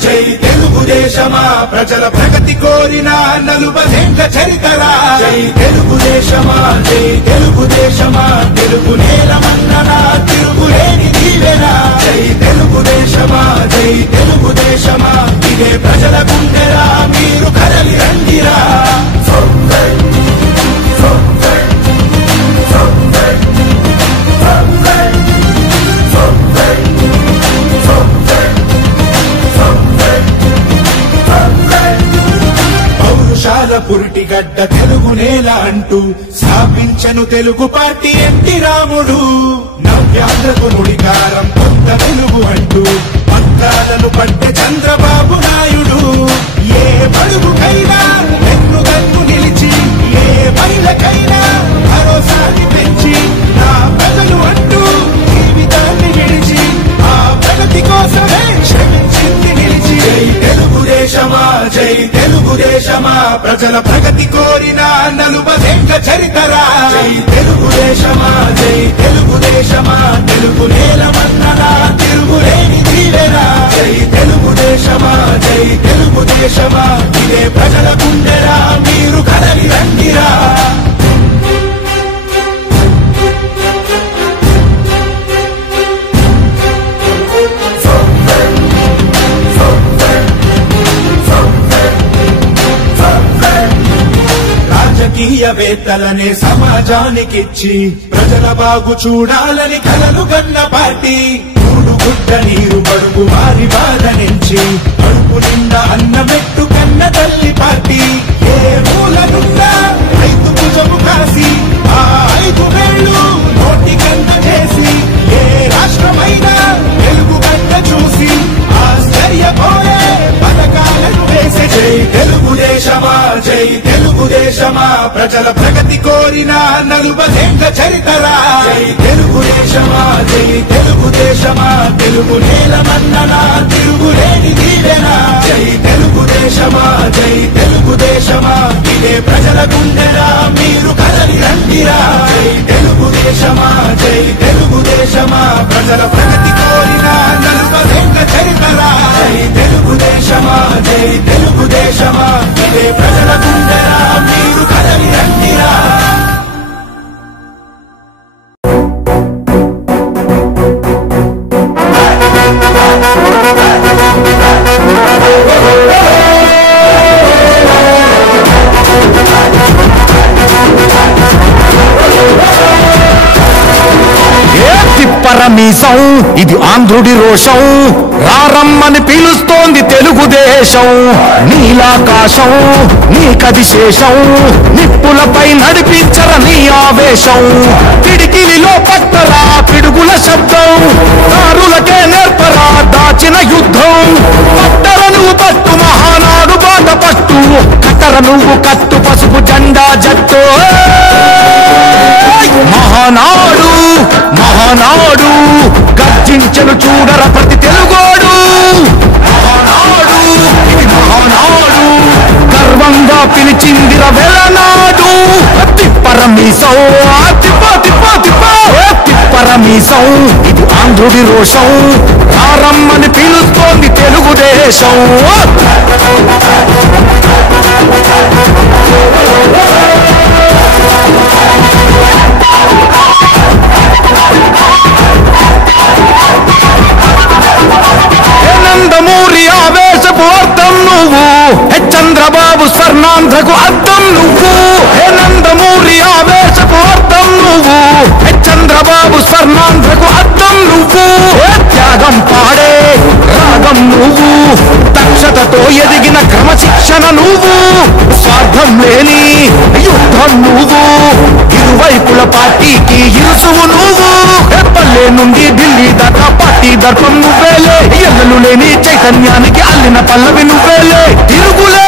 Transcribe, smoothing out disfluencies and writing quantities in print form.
జై తెలుగుదేశమా ప్రజల ప్రగతి కోరిన నలుబదేండ్ల చరితరా జై తెలుగుదేశమా జై తెలుగుదేశమా తెలుగు నేలమన్ననా తిరుగులేని దీవెనా జై తెలుగుదేశమా జై తెలుగుదేశమా ఇదే ప్రజల గుండెరా మీరు కదలి రండిరా పౌరుషాల పురిటిగడ్డ తెలుగు నేల అంటూ స్థాపించను తెలుగు పార్టీ ఎన్టీ రాముడు నవ్యాంధ్రకు నుడికారం కొత్త తెలుగు అంటూ పక్కాలను పట్టె చంద్రబాబు నాయుడు ఏ బడుగుకైనా వెన్నుదన్ను నిలిచి ఏ మహిళకైనా భరోసాని పెంచి నా ప్రజలు అంటూ జీవితాన్ని విడిచి ఆ ప్రగతి కోసమే శ్రమించింది నిలిచి జై తెలుగుదేశమా జై తెలుగుదేశమా ప్రజల ప్రగతి కోరిన నలుబదేండ్ల చరితరా జై తెలుగుదేశమా జై తెలుగుదేశమా తెలుగు నేలమన్ననా తిరుగులేని దీవెనా జై తెలుగుదేశమా జై తెలుగుదేశమా ఇదే ప్రజల గుండెరా మీరు కదలి రండిరా రాజకీయవేత్తలనే సమాజానికిచ్చి ప్రజల బాగు చూడాలని కలలు కన్న పార్టీ మూడు గుడ్డ నీరు బడుగు వారి బాధ నుంచి కడుపు నిండా అన్నమెట్టు కన్న తల్లి పార్టీ ఏ మూలనున్నా రైతు భుజము కాసి ఆ 5 వేళ్ళు నోటి కన్న చేసి ఏ రాష్ట్రమైనా తెలుగు గడ్డ చూసి ఆశ్చర్యపోయే పథకాలను వేసే జై తెలుగుదేశమా జై తెలుగుదేశమా ప్రజల ప్రగతి కోరిన నలుబదేండ్ల చరితరా జై తెలుగుదేశమా జై తెలుగుదేశమా తెలుగు నేలమన్ననా తిరుగులేని దీవెనా జై తెలుగుదేశమా జై తెలుగుదేశమా ఇదే ప్రజల గుండెరా మీరు కదలి రండిరా జై తెలుగుదేశమా జై తెలుగుదేశమా ప్రజల ప్రగతి కోరిన నలుబదేండ్ల చరితరా జై తెలుగుదేశమా జై తెలుగుదేశమా ఇదే ప్రజల గుండెరా మీరు కదలి రండిరా మీసం ఇది ఆంధ్రుడి రోషం రారమ్మని పిలుస్తోంది తెలుగుదేశం నీలాకాశం నీకది శేషం నిప్పులపై నడిపించర నీ ఆవేశం పిడికిలిలో పట్టరా పిడుగుల శబ్దం దారులకే నేర్పరా దాచిన యుద్ధం పట్టర నువ్వు పట్టు మహానాడు బాట పట్టు కట్టర నువ్వు కట్టు పసుపు జెండా జట్టు మహానాడు మహానాడు గర్జించను చూడర ప్రతి తెలుగోడు మహానాడు ఇది మహానాడు గర్వంగా పిలిచిందిర వెలనాడు తిప్పరమీసం తిప్ప తిప్ప తిప్ప తిప్పరమీసం ఇది ఆంధ్రుడి రోషం రారమ్మని పిలుస్తోంది తెలుగుదేశం నందమూరి ఆవేశపు అర్థం నువ్వు చంద్రబాబు స్వర్ణాంధ్రకు అర్థం నువ్వు నందమూరి ఆవేశపు అర్థం నువ్వు చంద్రబాబు స్వర్ణాంధ్రకు అర్థం నువ్వు త్యాగం పాడే రాగం నువ్వు దక్షతతో ఎదిగిన క్రమశిక్షణ నువ్వు స్వార్థం లేని యుద్ధం నువ్వు ఇరువైపుల పార్టీకి ఇరుసువు నువ్వు పల్లె నుండి ఢిల్లీ దాకా పార్టీ దర్పం నువ్వేలే ఎల్లలు లేని చైతన్యానికి అల్లిన పల్లవి నువ్వేలే తిరుగులే